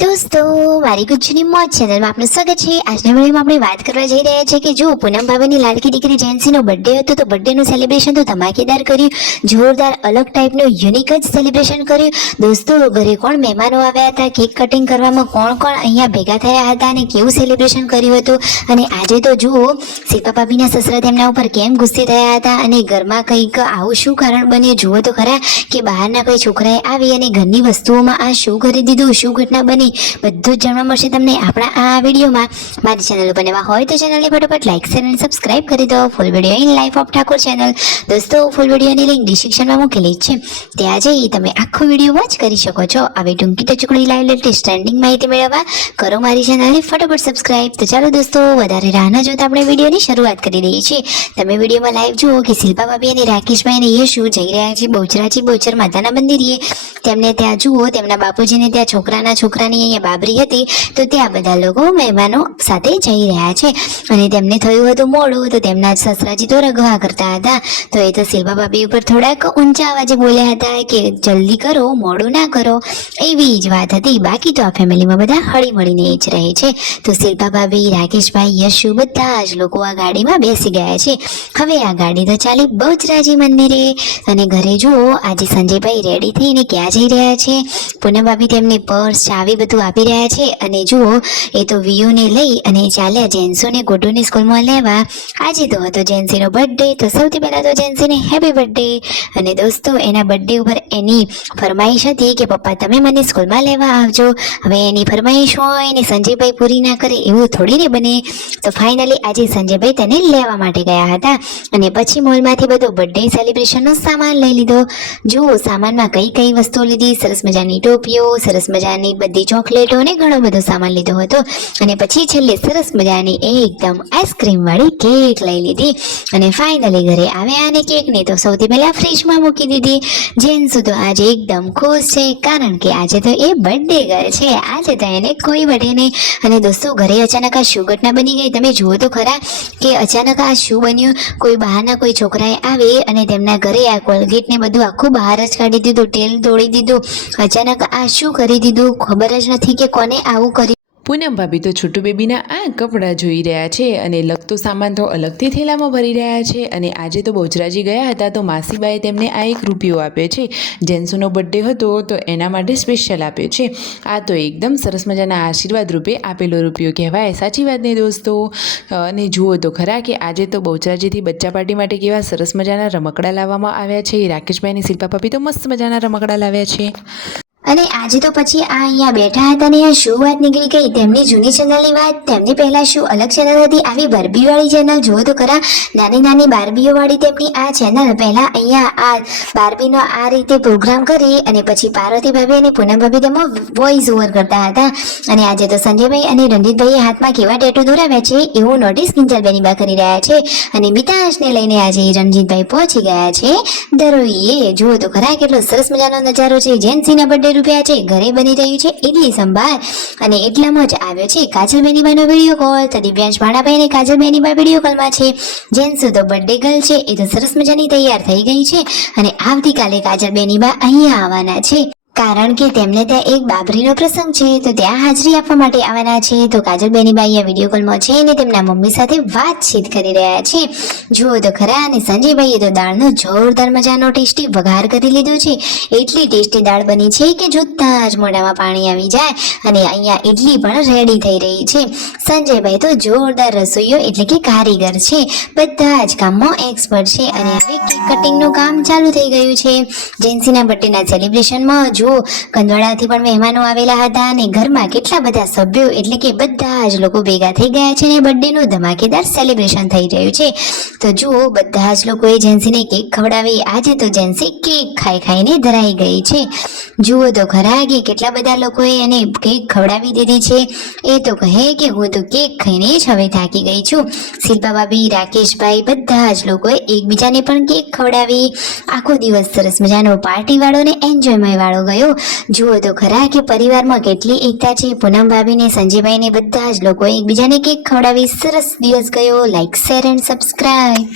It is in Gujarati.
दोस्तों मारी गुज्जूनी मौज चैनल में आपનું સ્વાગત છે। આજના વિડીયોમાં આપણે વાત કરવા જઈ રહ્યા છીએ કે જો પૂનમ ભાભીની લાડકી દીકરી જેન્સીનો બર્થડે હતો તો બર્થડેનું સેલિબ્રેશન તો ધમાકેદાર કર્યું, જોરદાર અલગ ટાઈપનું યુનિક જ સેલિબ્રેશન કર્યું। દોસ્તો ઘરે કોણ મહેમાનો આવ્યા હતા, કેક કટિંગ કરવામાં કોણ કોણ અહીંયા ભેગા થયા હતા અને કેવું સેલિબ્રેશન કર્યું હતું, અને આજે તો જુઓ શિલ્પા ભાભીના સસરા તેમના ઉપર કેમ ગુસ્સે થયા હતા અને ઘરમાં કંઈક આવું શું કારણ બન્યું જુઓ તો ખરા કે બહારના કોઈ છોકરાએ આવી અને ઘરની વસ્તુઓમાં આ શું કરી દીધું, શું ઘટના બની, બધું જ જાણવા મળશે તમને આપણા આ વિડીયોમાં। મારી ચેનલ ઉપર નવા હોય તો ચેનલને ફટાફટ લાઈક શેર અને સબસ્ક્રાઇબ કરી દો। Full video in life of Thakor channel દોસ્તો ફૂલ વિડીયોની લિંક ડિસ્ક્રિપ્શનમાં મૂકેલી છે, ત્યાં જઈ તમે આખો વિડીયો વોચ કરી શકો છો। આવી ટૂંકી ટચુકડી લાઈવ લેટેસ્ટ ટ્રેન્ડિંગ માહિતી મેળવવા કરો મારી ચેનલને ફટાફટ સબસ્ક્રાઇબ। તો ચાલો દોસ્તો વધારે રાહ ન જોતા આપણે વિડીયોની શરૂઆત કરી દઈએ છીએ। તમે વિડીયોમાં લાઈવ જુઓ કે શિલ્પા ભાભી અને રાકેશભાઈ અને યશુ જઈ રહ્યા છે બહુચરાજી બહુચર માતાના મંદિરે। તેમને ત્યાં જુઓ તેમના બાપુજીને ત્યાં છોકરાની અહીંયા બાબરી હતી તો ત્યાં બધા લોકો મહેમાનો સાથે જઈ રહ્યા છે અને તેમને થયું હતું મોડું તો તેમના સસરાજી તો રગવા કરતા હતા, તો એ તો શિલ્પા ભાભી ઉપર થોડાક ઊંચા અવાજે બોલ્યા હતા કે જલ્દી કરો, મોડું ના કરો, એવી જ વાત હતી। બાકી તો આ ફેમિલીમાં બધા હળી મળીને જ રહે છે। તો શિલ્પા ભાભી, રાકેશભાઈ, યશુ બધા જ લોકો આ ગાડીમાં બેસી ગયા છે। હવે આ ગાડી તો ચાલી બહુચરાજી મંદિરે અને ઘરે જુઓ આજે સંજયભાઈ રેડી થઈને ક્યાં જઈ રહ્યા છે, પૂનમ ભાભી તેમને પર્સ ચાવી બધું આપી રહ્યા છે અને જુઓ એ તો વિયુને લઈ અને ચાલ્યા જેન્સોને ગોટુની સ્કૂલમાં લેવા। આજે તો હતો જેન્સીનો બર્થડે, તો સૌથી પહેલા તો જેન્સીને હેપી બર્થડે। અને દોસ્તો એના બર્થડે ઉપર એની ફરમાઈશ હતી કે પપ્પા તમે મને સ્કૂલમાં લેવા આવજો। હવે એની ફરમાઈશ હોય અને સંજયભાઈ પૂરી ના કરે એવું થોડી ને બને, તો ફાઇનલી આજે સંજયભાઈ તેને લેવા માટે ગયા હતા અને પછી મોલમાંથી બધો બર્થડે સેલિબ્રેશનનો સામાન લઈ લીધો। જુઓ સામાનમાં કઈ કઈ વસ્તુઓ લીધી, સરસ મજાની ટોપીઓ, સરસ મજાની બધી ચોકલેટો અને ઘણો બધો સામાન લીધો હતો અને પછી છેલ્લે સરસ મજાની એકદમ આઈસ્ક્રીમ વાળી કેક લઈ લીધી અને ફાઇનલી ઘરે આવ્યા અને કેકને તો સૌથી પહેલા ફ્રીજમાં મૂકી દીધી। જેન્સુ તો આજે એકદમ ખુશ છે કારણ કે આજે તો એ બર્થડે ગર્લ છે, આજે તો એને કોઈ બર્થડે નહીં। અને દોસ્તો ઘરે અચાનક આ શું ઘટના બની ગઈ તમે જુઓ તો ખરા કે અચાનક આ શું બન્યું, કોઈ બહારના કોઈ છોકરાએ આવે અને તેમના ઘરે આ કોલગેટ ને બધું આખું બહાર જ કાઢી દીધું, તેલ તોડી દીધું, અચાનક આ શું કરી દીધું ખબર જ નથી કે કોને આવું કર્યું। પૂનમ ભાભી તો છોટુ બેબીના આ કપડાં જોઈ રહ્યા છે અને લગતો સામાન તો અલગથી થેલામાં ભરી રહ્યા છે। અને આજે તો બહુચરાજી ગયા હતા તો માસીબાએ તેમને આ 1 રૂપિયો આપ્યો છે, જેન્સુનો બર્થડે હતો તો એના માટે સ્પેશિયલ આપ્યો છે। આ તો એકદમ સરસ મજાના આશીર્વાદ રૂપે આપેલો રૂપિયો કહેવાય, સાચી વાત ને દોસ્તો। અને જુઓ તો ખરા કે આજે તો બહુચરાજીથી બચ્ચા પાર્ટી માટે કેવા સરસ મજાના રમકડા લાવવામાં આવ્યા છે। રાકેશભાઈ અને શિલ્પા ભાભી તો મસ્ત મજાના રમકડા લાવ્યા છે। અને આજે તો પછી આ અહીંયા બેઠા હતા ને શું વાત નીકળી ગઈ તેમની જૂની ચેનલની વાત। તેમની પહેલા શું અલગ ચેનલ હતી, આવી બાર્બી વાળી ચેનલ જુઓ તો ખરા, નાની નાની બાર્બીઓ વાળી તેમની આ ચેનલ। પહેલા અહીંયા આ બાર્બીનો આ રીતે પ્રોગ્રામ કરી અને પછી પાર્વતી ભાભી અને પૂનમ ભાભી તેમાં વોઇસ ઓવર કરતા હતા। અને આજે તો સંજયભાઈ અને રણજીતભાઈએ હાથમાં કેવા ટેટુ દોરાવ્યા છે એવું નોટિસ કિંજલબેની બા કરી રહ્યા છે અને મિતાશને લઈને આજે રણજીતભાઈ પહોંચી ગયા છે દરોઈએ। જુઓ તો ખરા કેટલો સરસ મજાનો નજારો છે, જેન્સીના બર્થડે રૂપિયા છે, ઘરે બની રહ્યું છે ઇડલી સંભાર અને એટલામાં જ આવ્યો છે કાજલ બેનીબાનો વિડીયો કોલ। તો દિવ્યાંશ ભાણાભાઈ અને કાજલ બેનીબા વિડીયો કોલમાં છે। જેન્સુ તો બર્થડે ગર્લ છે એ તો સરસ મજાની તૈયાર થઈ ગઈ છે અને આવતીકાલે કાજલ બેનીબા અહીંયા આવવાના છે કારણ કે તેમને ત્યાં એક બાબરીનો પ્રસંગ છે તો ત્યાં હાજરી આપવા માટે આવવાના છે। તો કાજલ બેનીબા અહીંયા વિડીયો કોલમાં છે અને તેમના મમ્મી સાથે વાતચીત કરી રહ્યા છે જુઓ તો ખરા। અને સંજયભાઈએ તો દાળનો જોરદાર મજાનો ટેસ્ટી વઘાર કરી લીધો છે, એટલી ટેસ્ટી દાળ બની છે કે જોતાં જ મોઢામાં પાણી આવી જાય। અને અહીંયા ઇડલી પણ રેડી થઈ રહી છે। સંજયભાઈ તો જોરદાર રસોઈયો એટલે કે કારીગર છે, બધા જ કામમાં એક્સપર્ટ છે અને હવે કેક કટિંગનું કામ ચાલુ થઈ ગયું છે। જેન્સીના બર્થડેના સેલિબ્રેશનમાં કંદવાડાથી પણ મહેમાનો આવેલા હતા અને ઘરમાં કેટલા બધા સભ્યો એટલે કે બધા જ લોકો ભેગા થઈ ગયા છે અને બર્થડેનું ધમાકેદાર સેલિબ્રેશન થઈ રહ્યું છે। તો જુઓ બધા જ લોકોએ જેન્સીને કેક ખવડાવી, આજે તો જેન્સી કેક ખાઈ ખાઈને ધરાઈ ગઈ છે। જુઓ તો ખરા કે કેટલા બધા લોકોએ એને કેક ખવડાવી દીધી છે, એ તો કહે કે હું તો કેક ખાઈને જ હવે થાકી ગઈ છું। શિલ્પા ભાભી, રાકેશભાઈ બધા જ લોકોએ એકબીજાને પણ કેક ખવડાવી। આખો દિવસ સરસ મજાનો પાર્ટી વાળો ને એન્જોયમય વાળો ગયો। જુઓ તો ખરા કે પરિવારમાં કેટલી એકતા છે। પૂનમ ભાભી ને સંજયભાઈ ને બધા જ લોકો એકબીજાને કેક ખવડાવી સરસ દિવસ ગયો। Like share and subscribe.